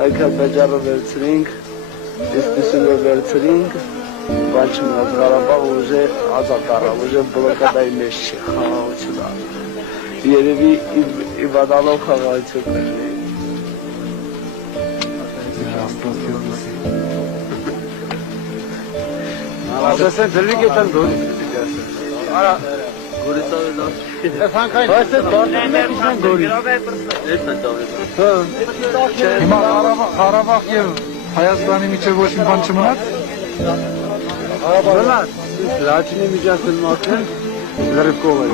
Նայքաբեջարը վերցրինք, իսպիսունը վերցրինք, բայց չմնաց Ղարաբաղ ուժե ազատ առավ, ուժե բլոկադայի մեջ չի խաղաղություն առավ։ Երևի իվադալով խաղաղություն կրնի։ Ասես են դրվիկ էտան գորիս։ Արա, գորիսավ է դաշ։ Բայց էտ բարձրում եք իշնան գորիս։ Էտ է ճավետ։ Հիմա Ղարաբաղ և Հայաստանի միջև ոչ մի բան չմնաց։ Մնաց, լաչինի միջանցել մատեն, լրիվ կողել։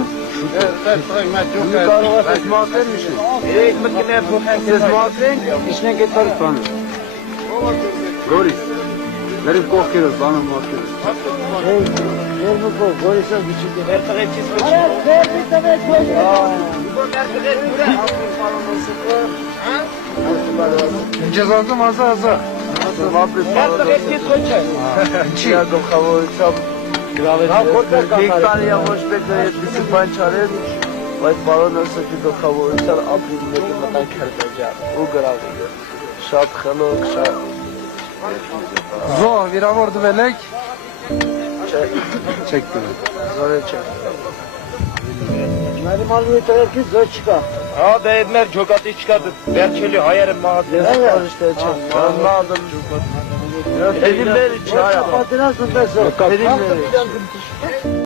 Կարող ես մատեն իշնեն։ Երեկ մտքներ փոխենք ես մատեն, իշնենք էտ բարդ բանը։ Գորիս, լրիվ կողքերով բանը մատեն։ Երմուկով, գորիսով գիչիկ է։ Երտղեչից ոչ։ Արա, ձերվի տվեք ոչ։ Ինչ ես ասում, ասա։ Երտղեչից ոչ է։ Ինչի։ Իրա գողխավորությամբ գրավեց։ Հեկտարի ոչ պետք է այդպիսի բան չարել, բայց պարոն ասոքի գողխավորությամբ ապրիլ մեկը մտան Քերբեջան ու գրավել։ Շատ խելոք, շատ։ Զոհ, վիրավորդվել եք։ Չեք դվել։ Զորը չէ։ Մերի մալուի տերքից զո չկա։ Հա, դե այդ մեր ջոկատի չկա, վերջելի հայերը մահաց։ Ես որիշտե չեմ, մադում ջոկատ։ Էդի մերի չայա։ Պատերազմ պես, էդի մերի։